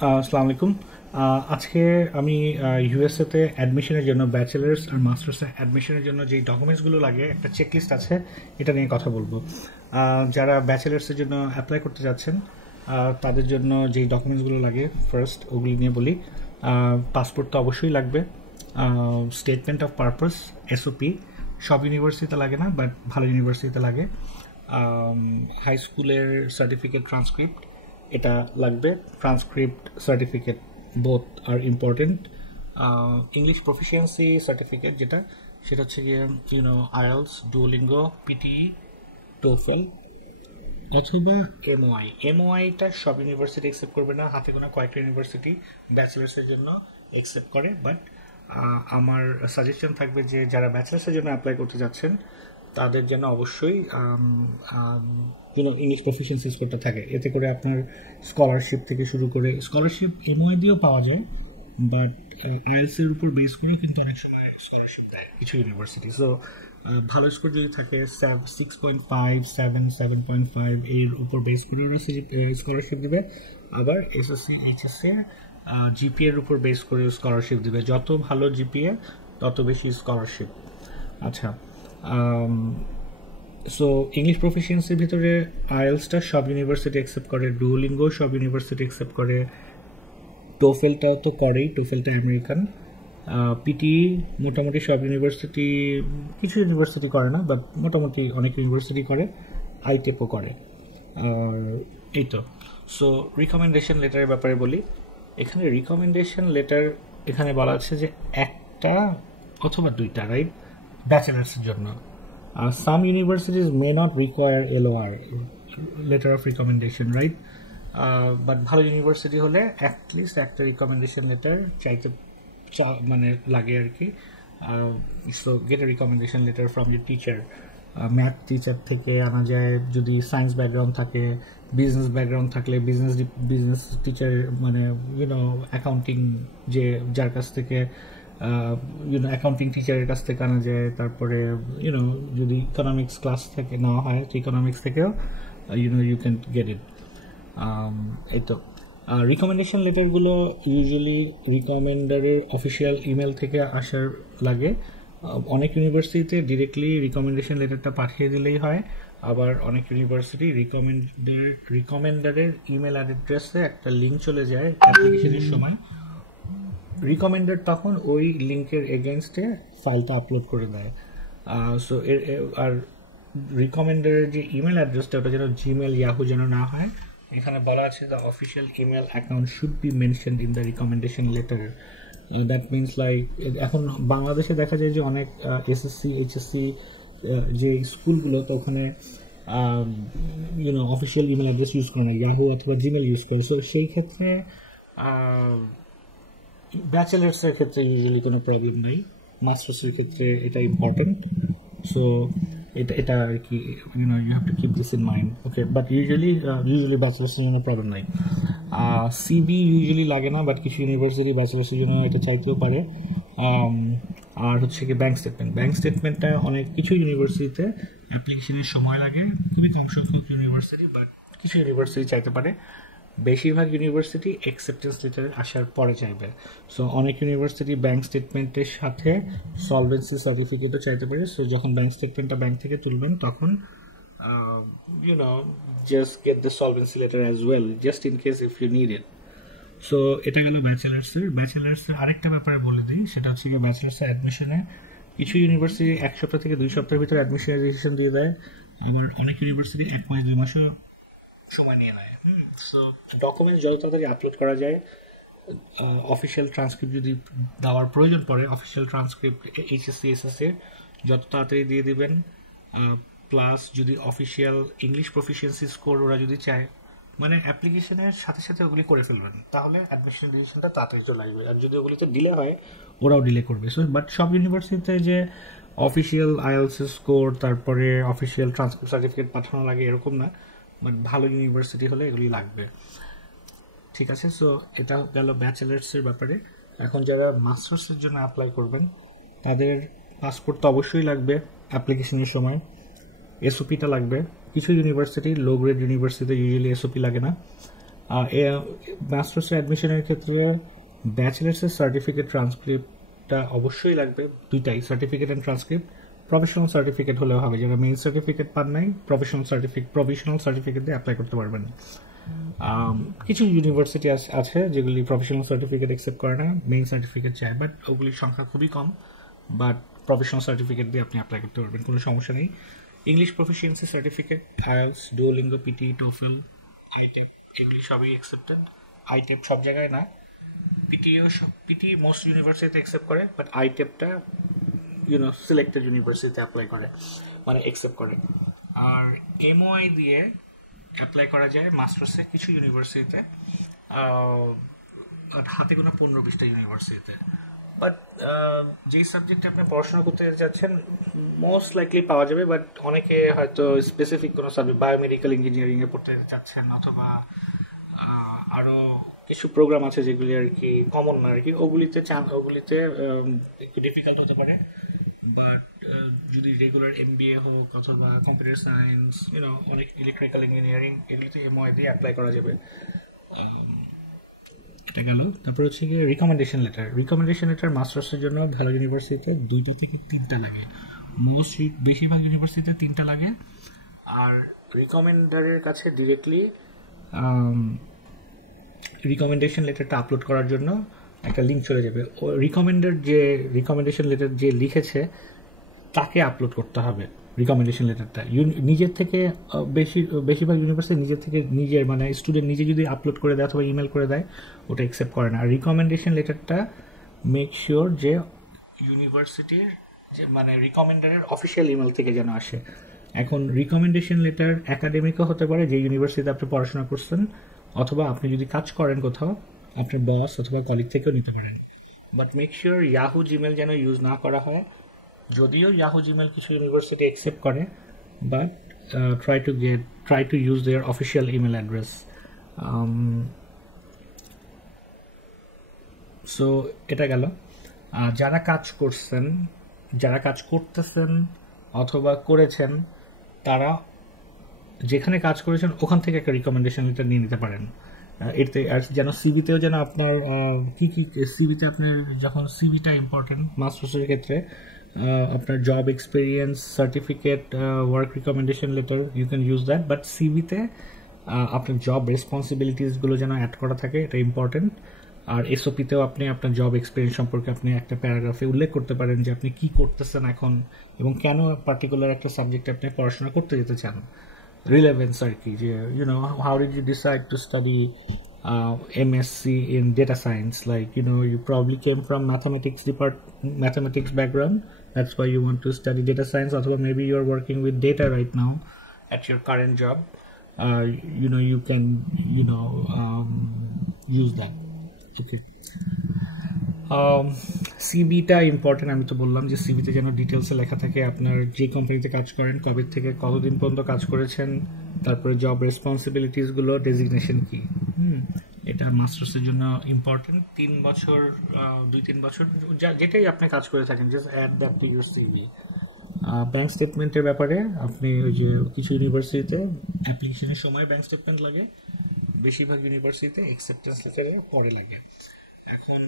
আসসালামু আলাইকুম। আজকে আমি ইউএসএতে অ্যাডমিশনের জন্য ব্যাচেলার্স আর মাস্টার্সে অ্যাডমিশনের জন্য যেই ডকুমেন্টসগুলো লাগে একটা চেকলিস্ট আছে, এটা নিয়ে কথা বলবো। যারা ব্যাচেলার্সের জন্য অ্যাপ্লাই করতে যাচ্ছেন তাদের জন্য যেই ডকুমেন্টসগুলো লাগে ফার্স্ট ওগুলি নিয়ে বলি। পাসপোর্ট তো অবশ্যই লাগবে, স্টেটমেন্ট অফ পারপাস, এসওপি সব ইউনিভার্সিটিতে লাগে না, বাট ভালো ইউনিভার্সিটিতে লাগে। হাই স্কুলের সার্টিফিকেট, ট্রান্সক্রিপ্ট এটা লাগবে। ট্রান্সক্রিপ্ট, সার্টিফিকেট বোথ আর ইম্পর্টেন্ট। ইংলিশ প্রফিসিয়েন্সি সার্টিফিকেট সেটা হচ্ছে গিয়ে আইএলস, ডুওলিঙ্গো, পিটিই, টোফেল অথবা এমওআই। এমওআইটা সব ইউনিভার্সিটি অ্যাকসেপ্ট করবে না, হাতে গোনা কয়েকটা ইউনিভার্সিটি ব্যাচেলার্সের জন্য অ্যাকসেপ্ট করে। বাট আমার সাজেশন থাকবে যে যারা ব্যাচেলার্সের জন্য অ্যাপ্লাই করতে যাচ্ছেন তাদের জন্য অবশ্যই ইংলিশ প্রফিসিয়েন্সি স্কোরটা থাকে। এতে করে আপনার স্কলারশিপ থেকে শুরু করে, স্কলারশিপ এমওআই দিয়েও পাওয়া যায়, বাট আইএলসের উপর বেস করে কিন্তু অনেক সময় স্কলারশিপ দেয় কিছু ইউনিভার্সিটি। সো ভালো স্কোর যদি থাকে 6.5, 7, 7.5 এর উপর বেস করে ওরা স্কলারশিপ দিবে। আবার এসএসসি, এইচএসসি জিপিএ এর উপর বেস করে স্কলারশিপ দিবে। যত ভালো জিপিএ তত বেশি স্কলারশিপ। আচ্ছা, সো ইংলিশ প্রফিসিয়েন্সির ভিতরে আইএলসটা সব ইউনিভার্সিটি অ্যাকসেপ্ট করে, ডুওলিঙ্গো সব ইউনিভার্সিটি অ্যাকসেপ্ট করে, টোফেলটাও তো করেই, টোফেলটা আমেরিকান। পিটিই মোটামুটি সব ইউনিভার্সিটি, কিছু ইউনিভার্সিটি করে না, বাট মোটামুটি অনেক ইউনিভার্সিটি করে, আইটেপও করে। আর এই তো। সো রিকমেন্ডেশন লেটারের ব্যাপারে বলি। এখানে রিকমেন্ডেশন লেটার এখানে বলা আছে যে একটা অথবা দুইটা, রাইট, ব্যাচেলার্সের জন্য। Some universities may not require LOR, letter of recommendation, right? But ভালো ইউনিভার্সিটি হলে অ্যাটলিস্ট একটা রিকমেন্ডেশন লেটার চাইতে মানে লাগে আর কি। So get A recommendation letter from your teacher. Math teacher থেকে আনা যায়, যদি সায়েন্স ব্যাকগ্রাউন্ড থাকে, বিজনেস ব্যাকগ্রাউন্ড থাকলে বিজনেস টিচার, মানে অ্যাকাউন্টিং যার কাছ থেকে অ্যাকাউন্টিং টিচারের কাছ থেকে আনা যায়। তারপরে যদি ইকোনমিক্স ক্লাস থেকে নেওয়া হয় তো ইকোনমিক্স থেকেও ইউ ক্যান গেট ইট। এই তো। রিকমেন্ডেশন লেটারগুলো ইউজুয়ালি রিকমেন্ডারের অফিসিয়াল ইমেল থেকে আসার লাগে। অনেক ইউনিভার্সিটিতে ডিরেক্টলি রিকমেন্ডেশন লেটারটা পাঠিয়ে দিলেই হয়, আবার অনেক ইউনিভার্সিটি রিকমেন্ডারের ইমেল অ্যাড্রেসে একটা লিঙ্ক চলে যায় অ্যাপ্লিকেশনের সময়। রিকমেন্ডার তখন ওই লিঙ্কের এগেনস্টে ফাইলটা আপলোড করে দেয়। সো আর রিকমেন্ডারের যে ইমেল অ্যাড্রেসটা ওটা যেন জিমেল, ইয়াহু যেন না হয়। এখানে বলা আছে the official email account should be mentioned in the recommendation letter. That means like, এখন বাংলাদেশে দেখা যায় যে অনেক এসএসসি, এইচএসসি যে স্কুলগুলো, তো ওখানে অফিসিয়াল ইমেল অ্যাড্রেস ইউজ করে না, ইয়াহু অথবা জিমেল ইউজ করে। সো সেই ক্ষেত্রে ব্যাচেলার্সের ক্ষেত্রে ইউজুয়ালি কোনো প্রবলেম নেই, মাস্টার্সের ক্ষেত্রে এটা ইম্পর্টেন্ট। সো এটা আর কি, you have to keep this in mind, okay. But usually ব্যাচেলার্সের জন্য প্রবলেম নাই। সিভি ইউজুয়ালি লাগে না, বাট কিছু ইউনিভার্সিটি ব্যাচেলার্সের জন্য এটা চাইতেও পারে। আর হচ্ছে কি ব্যাঙ্ক স্টেটমেন্টটা অনেক কিছু ইউনিভার্সিটিতে অ্যাপ্লিকেশনের সময় লাগে, খুবই কম সংখ্যক ইউনিভার্সিটি, বাট কিছু ইউনিভার্সিটি চাইতে পারে। বেশিরভাগ ইউনিভার্সিটি অ্যাকসেপ্টেন্স লেটার আসার পরে চাইবে। সো অনেক ইউনিভার্সিটি ব্যাঙ্ক স্টেটমেন্টের সাথে সলভেন্সি সার্টিফিকেটও চাইতে পারে। সো যখন ব্যাঙ্ক স্টেটমেন্টটা ব্যাঙ্ক থেকে তুলবেন তখন just get the solvency letter as well, just in case if you need it. So এটা গেল ব্যাচেলার্সের আরেকটা ব্যাপারে বলে দিই, সেটা হচ্ছে গিয়ে ব্যাচেলার্সের অ্যাডমিশনে কিছু ইউনিভার্সিটি 1 সপ্তাহ থেকে 2 সপ্তাহের ভিতরে অ্যাডমিশন রেজিস্ট্রেশন দিয়ে দেয়, আবার অনেক ইউনিভার্সিটি 1 মাস 2 মাসও সময় নিয়ে নেয়। সো ডকুমেন্টস যত তাড়াতাড়ি আপলোড করা যায়, অফিসিয়াল ট্রান্সক্রিপ্ট যদি দেওয়ার প্রয়োজন পড়ে, অফিসিয়াল ট্রান্সক্রিপ্ট এইচএসসি, এসএসসি যত তাড়াতাড়ি দিয়ে দিবেন। প্লাস যদি অফিসিয়াল ইংলিশ প্রফিসিয়েন্সি স্কোর ওরা যদি চায়, মানে অ্যাপ্লিকেশনের সাথে সাথে ওগুলি করে ফেলবেন, তাহলে অ্যাডমিশন ডিসিশনটা তাড়াতাড়ি চলে আসবে। আর যদি ওগুলি তো ডিলে হয়, ওরাও ডিলে করবে। সো বাট সব ইউনিভার্সিটিতে যে অফিসিয়াল আইএলস স্কোর, তারপরে অফিসিয়াল ট্রান্সক্রিপ্ট সার্টিফিকেট পাঠানো লাগে এরকম না, বাট ভালো ইউনিভার্সিটি হলে এগুলি লাগবে। ঠিক আছে, সো এটা গেল ব্যাচেলার্সের ব্যাপারে। এখন যারা মাস্টার্সের জন্য অ্যাপ্লাই করবেন তাদের পাসপোর্ট তো অবশ্যই লাগবে অ্যাপ্লিকেশনের সময়, এসওপিটা লাগবে। কিছু ইউনিভার্সিটি, লো গ্রেড ইউনিভার্সিটিতে ইউজুয়ালি এসওপি লাগে না। মাস্টার্সের অ্যাডমিশনের ক্ষেত্রে ব্যাচেলার্সের সার্টিফিকেট ট্রান্সক্রিপ্টটা অবশ্যই লাগবে, দুইটাই, certificate and transcript. Professional certificate হলেও হবে, যারা মেইন সার্টিফিকেট পান নাই প্রফেশনাল সার্টিফিকেট দিয়ে অ্যাপ্লাই করতে পারবেন। কিছু ইউনিভার্সিটি আছে যেগুলি প্রফেশনাল সার্টিফিকেট অ্যাকসেপ্ট করে না, মেইন সার্টিফিকেট চায়, বাট ওগুলির সংখ্যা খুবই কম। বাট প্রফেশনাল সার্টিফিকেট দিয়ে আপনি অ্যাপ্লাই করতে পারবেন, কোনো সমস্যা নেই। English proficiency certificate, IELTS, Duolingo, PTE, TOEFL, iTEP, এগুলি সবই অ্যাকসেপ্টেড। আইটেপ সব জায়গায় না, পিটি মোস্ট ইউনিভার্সিটিতে অ্যাকসেপ্ট করে, বাট আইটেপটা সিলেক্টেড ইউনিভার্সিটিতে অ্যাপ্লাই করে, মানে অ্যাকসেপ্ট করে। আর এমওআই দিয়ে অ্যাপ্লাই করা যায় মাস্টার্সে কিছু ইউনিভার্সিটিতে, হাতে গোনা 15-20টা ইউনিভার্সিটিতে। বাট যেই সাবজেক্টে আপনি পড়াশোনা করতে যাচ্ছেন মোস্ট লাইকলি পাওয়া যাবে, বাট অনেকে হয়তো স্পেসিফিক কোনো সাবজেক্ট বায়োমেডিক্যাল ইঞ্জিনিয়ারিংয়ে পড়তে চাচ্ছেন, অথবা আরও কিছু প্রোগ্রাম আছে যেগুলি আর কি কমন না আর কি, ওগুলিতে একটু ডিফিকাল্ট হতে পারে। বাট যদি রেগুলার এমবিএ হোক অথবা কম্পিউটার সায়েন্স, অনেক ইলেকট্রিক্যাল ইঞ্জিনিয়ারিং, এগুলিতে এমওআই দিয়ে অ্যাপ্লাই করা যাবে। এটা গেল। তারপর হচ্ছে গিয়ে রিকমেন্ডেশন লেটার মাস্টার্সের জন্য ভালো ইউনিভার্সিটিতে 2টা থেকে 3টা লাগে, বেশিরভাগ ইউনিভার্সিটিতে 3টা লাগে। আর রিকমেন্ডারের কাছে ডিরেক্টলি রিকমেন্ডেশন লেটারটা আপলোড করার জন্য একটা লিঙ্ক চলে যাবে। ও রিকমেন্ডেশন লেটার যে লিখেছে তাকে আপলোড করতে হবে রিকমেন্ডেশন লেটারটা। নিজের থেকে বেশিরভাগ ইউনিভার্সিটি নিজের মানে স্টুডেন্ট নিজে যদি আপলোড করে দেয় অথবা ইমেল করে দেয়, ওটা অ্যাকসেপ্ট করে না। আর রিকমেন্ডেশন লেটারটা মেক শিওর যে ইউনিভার্সিটির যে মানে রিকমেন্ডারের অফিসিয়াল ইমেল থেকে যেন আসে। এখন রিকমেন্ডেশন লেটার একাডেমিকও হতে পারে, যে ইউনিভার্সিটিতে আপনি পড়াশোনা করছেন, অথবা আপনি যদি কাজ করেন কোথাও আপনার বস অথবা কলিগ থেকেও নিতে পারেন। But make sure Yahoo Gmail যেন ইউজ না করা হয়, যদিও ইয়াহু জিমেল কিছু ইউনিভার্সিটি অ্যাকসেপ্ট করে, but try to use their official email address. So এটা গেল। যারা কাজ করতেছেন অথবা করেছেন, তারা যেখানে কাজ করেছেন ওখান থেকে একটা রিকমেন্ডেশন লেটার নিয়ে নিতে পারেন। এতে আর যেন সিভিতেও যেন আপনার সিভিতে আপনার যখন সিভিটা ইম্পর্টেন্ট মাস্টার্সের ক্ষেত্রে, আপনার job experience certificate, work recommendation letter, you can use that. But সিভিতে আপনার জব রেসপন্সিবিলিটিসগুলো যেন অ্যাড করা থাকে, এটা ইম্পর্টেন্ট। আর এসওপিতেও আপনি আপনার জব এক্সপিরিয়েন্স সম্পর্কে আপনি একটা প্যারাগ্রাফে উল্লেখ করতে পারেন যে আপনি কি করতেছেন এখন এবং কেন পার্টিকুলার একটা সাবজেক্টে আপনি পড়াশোনা করতে যেতে চান, রিলেভেন্স আর কি, যে how did you decide to study MSc in data science, like you probably came from mathematics background, that's why you want to study data science, or maybe you're working with data right now at your current job, you can use that. Okay. সিভিটা important. আমি তো বললাম যে সিভিতে যেন ডিটেলসে লেখা থাকে আপনার যে কোম্পানিতে কাজ করেন, কবে থেকে কতদিন পর্যন্ত কাজ করেছেন, তারপরে জব রেসপন্সিবিলিটিসগুলো, ডেজিগনেশন কি। এটা মাস্টার্সের জন্য ইম্পর্টেন্ট। 2-3 বছর যেটাই আপনি কাজ করে থাকেন, just add that to your CV. Bank স্টেটমেন্টের ব্যাপারে আপনি ওই যে কিছু ইউনিভার্সিটিতে অ্যাপ্লিকেশনের সময় ব্যাংক স্টেটমেন্ট লাগে, বেশিরভাগ ইউনিভার্সিটিতে অ্যাকসেপ্টেন্স লেটারের পরে লাগে। এখন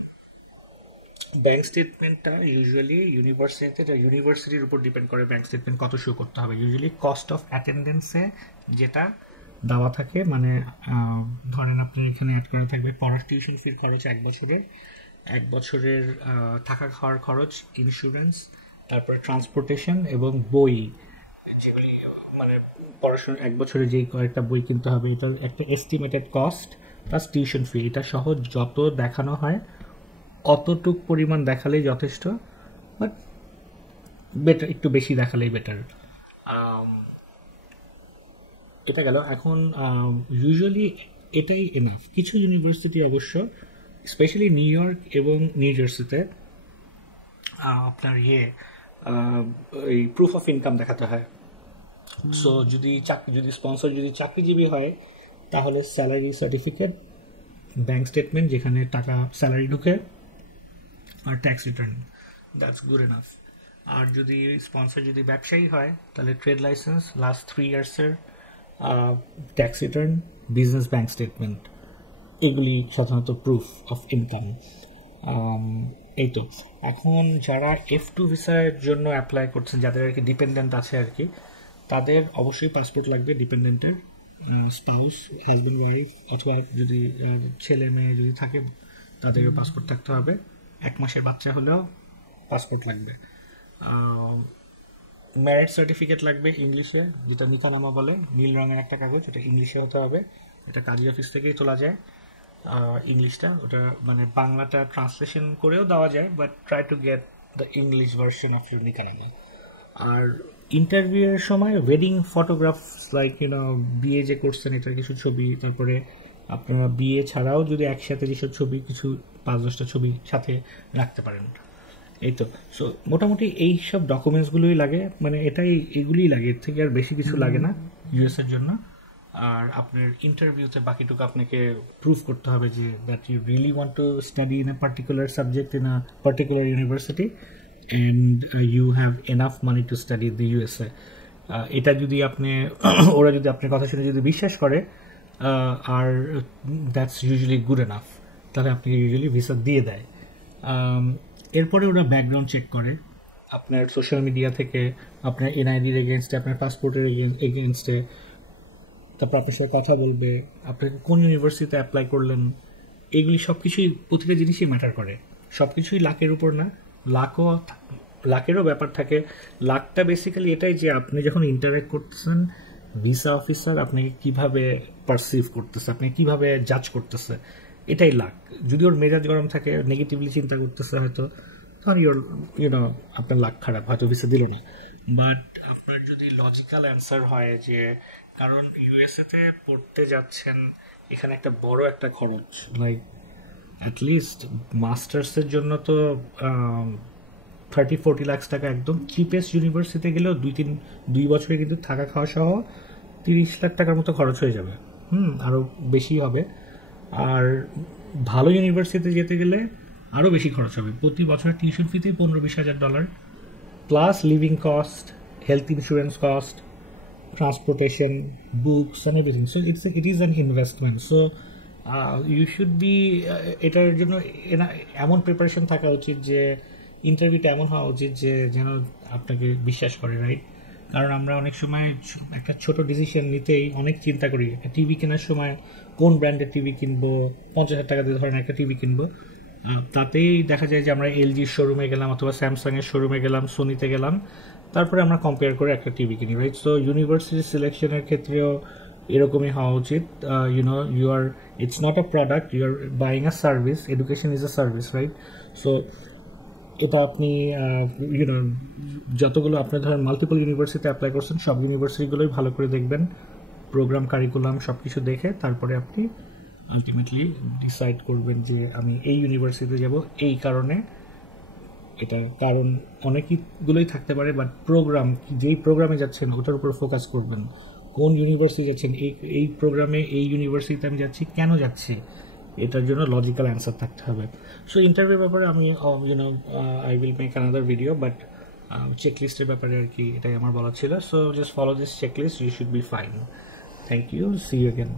ব্যাংক স্টেটমেন্টটা ইউজুয়ালি ইউনিভার্সিটির উপর ডিপেন্ড করে ব্যাংক স্টেটমেন্ট কত শো করতে হবে। ইউজুয়ালি কস্ট অফ অ্যাটেন্ডেন্সে যেটা দেওয়া থাকে, মানে ধরেন আপনার এখানে অ্যাড করা থাকবে পড়ার টিউশন ফির খরচ 1 বছরের থাকা খাওয়ার খরচ, ইন্স্যুরেন্স, তারপরে ট্রান্সপোর্টেশন এবং বই, যেগুলি মানে পড়াশোনা 1 বছরে যেই কয়েকটা বই কিনতে হবে, এটার একটা estimated cost plus tuition fee. এটা সহ যত দেখানো হয় অতটুক পরিমাণ দেখালেই যথেষ্ট, বাট বেটার একটু বেশি দেখালেই বেটার। এটা গেল। এখন ইউজুয়ালি এটাই এনাফ। কিছু ইউনিভার্সিটি অবশ্য, স্পেশালি নিউ ইয়র্ক এবং নিউ জার্সিতে, আপনার এই প্রুফ অফ ইনকাম দেখাতে হয়। সো যদি স্পন্সর যদি চাকরিজীবী হয়, তাহলে স্যালারি সার্টিফিকেট, ব্যাংক স্টেটমেন্ট যেখানে টাকা স্যালারি ঢুকে, আর tax return, that's good enough. আর যদি স্পন্সর যদি ব্যবসায়ী হয়, তাহলে ট্রেড লাইসেন্স, লাস্ট 3 ইয়ার্সের tax return, business bank statement. এগুলি সাধারণত প্রুফ অফ ইনকাম। এই তো এখন যারা F2 ভিসার জন্য অ্যাপ্লাই করছেন, যাদের আর কি ডিপেন্ডেন্ট আছে আর কি, তাদের অবশ্যই পাসপোর্ট লাগবে। ডিপেন্ডেন্টের স্পাউস, হাজব্যান্ড ওয়াইফ, অথবা যদি ছেলে মেয়ে যদি থাকে তাদেরও পাসপোর্ট থাকতে হবে। 1 মাসের বাচ্চা হলেও পাসপোর্ট লাগবে। ম্যারেজ সার্টিফিকেট লাগবে ইংলিশে, যেটা নিকানামা বলে, নীল রঙের একটা কাগজ, এটা ইংলিশে হতে হবে। এটা কাজী অফিস থেকেই তোলা যায় ইংলিশটা, ওটা মানে বাংলাটা ট্রান্সলেশন করেও দেওয়া যায়, but try to get the English version of your নিকানামা। আর ইন্টারভিউয়ের সময় ওয়েডিং ফটোগ্রাফস, লাইক বিয়ে যে করছেন এটার কিছু ছবি, তারপরে আপনারা বিয়ে ছাড়াও যদি একসাথে যেসব ছবি, কিছু 5-10টা ছবি সাথে রাখতে পারেন। এই তো সো মোটামুটি এই সব ডকুমেন্টসগুলোই লাগে, মানে এগুলিই লাগে, এর থেকে আর বেশি কিছু লাগে না ইউএস এর জন্য। আর আপনার ইন্টারভিউতে বাকিটুকু আপনাকে প্রুভ করতে হবে যে that you really want to study in a particular subject in a particular university and you have enough money to study the USA. এটা যদি ওরা যদি আপনার কথা শুনে যদি বিশ্বাস করে, আর দ্যাটস ইউজুয়ালি গুড এনাফ, তাহলে আপনাকে ইউজুয়ালি ভিসা দিয়ে দেয়। এরপরে ওরা ব্যাকগ্রাউন্ড চেক করে আপনার সোশ্যাল মিডিয়া থেকে, আপনার এনআইডির এগেনস্টে, আপনার পাসপোর্টের এগেনস্টে, তারপর আপনার সাথে কথা বলবে, আপনাকে কোন ইউনিভার্সিটিতে অ্যাপ্লাই করলেন, এগুলি সব কিছুই, প্রতিটা জিনিসই ম্যাটার করে। সব কিছুই লাকের উপর না, লাকেরও ব্যাপার থাকে। লাকটা বেসিক্যালি এটাই যে আপনি যখন ইন্টারেক্ট করতেছেন, ভিসা অফিসার আপনাকে কিভাবে পারসিভ করতেছে, আপনি কিভাবে জাজ করতেছে, এটাই লাক। যদি ওর মেজাজ গরম থাকে, নেগেটিভলি চিন্তা করতেছে হয়তো, তখন আপনার লাক খারাপ, হয়তো ভিসা দিল না। বাট আপনার যদি লজিক্যাল অ্যান্সার হয় যে, কারণ ইউএসএতে পড়তে যাচ্ছেন, এখানে একটা বড় একটা খরচ, লাইক অ্যাটলিস্ট মাস্টার্সের জন্য তো 30-40 লাখ টাকা, একদম চিপেস্ট ইউনিভার্সিটিতে গেলেও 2 বছরে কিন্তু থাকা খাওয়া সহ 30 লাখ টাকার মতো খরচ হয়ে যাবে, আরও বেশি হবে। আর ভালো ইউনিভার্সিটিতে যেতে গেলে আরও বেশি খরচ হবে। প্রতি বছরের টিউশন ফিতে $15-20 হাজার, plus living cost, health insurance cost, transportation, books and everything. So it is an investment. So you should be এটার জন্য এমন প্রিপারেশন থাকা উচিত যে ইন্টারভিউটা এমন হওয়া উচিত যে যেন আপনাকে বিশ্বাস করে, রাইট? কারণ আমরা অনেক সময় একটা ছোট ডিসিশন নিতেই অনেক চিন্তা করি। একটা টিভি কেনার সময় কোন ব্র্যান্ডের টিভি কিনবো, 50,000 টাকা দিয়ে ধরেন একটা টিভি কিনবো, তাতেই দেখা যায় যে আমরা এলজির শোরুমে গেলাম, অথবা স্যামসাংয়ের শোরুমে গেলাম, সোনিতে গেলাম, তারপরে আমরা কম্পেয়ার করে একটা টিভি কিনি, রাইট? সো ইউনিভার্সিটি সিলেকশনের ক্ষেত্রেও এরকমই হওয়া উচিত। It's not a product, you are buying a service, education is a service, right? So এটা আপনি যতগুলো আপনার ধরেন মাল্টিপল ইউনিভার্সিটিতে অ্যাপ্লাই করছেন, সব ইউনিভার্সিটিগুলোই ভালো করে দেখবেন, প্রোগ্রাম কারিকুলাম সব কিছু দেখে তারপরে আপনি আলটিমেটলি ডিসাইড করবেন যে আমি এই ইউনিভার্সিটিতে যাব এই কারণে। এটা কারণ অনেকগুলোই থাকতে পারে, বাট প্রোগ্রাম, যেই প্রোগ্রামে যাচ্ছেন ওটার উপর ফোকাস করবেন। কোন ইউনিভার্সিটি যাচ্ছেন, এই প্রোগ্রামে এই ইউনিভার্সিটিতে আমি যাচ্ছি, কেন যাচ্ছি, এটার জন্য লজিক্যাল অ্যান্সার থাকতে হবে। সো ইন্টারভিউ ব্যাপারে আমি I will make another video, but চেকলিস্টের ব্যাপারে আর কি এটাই আমার বলা ছিল। So just follow this checklist, you should be fine. Thank you, see you again.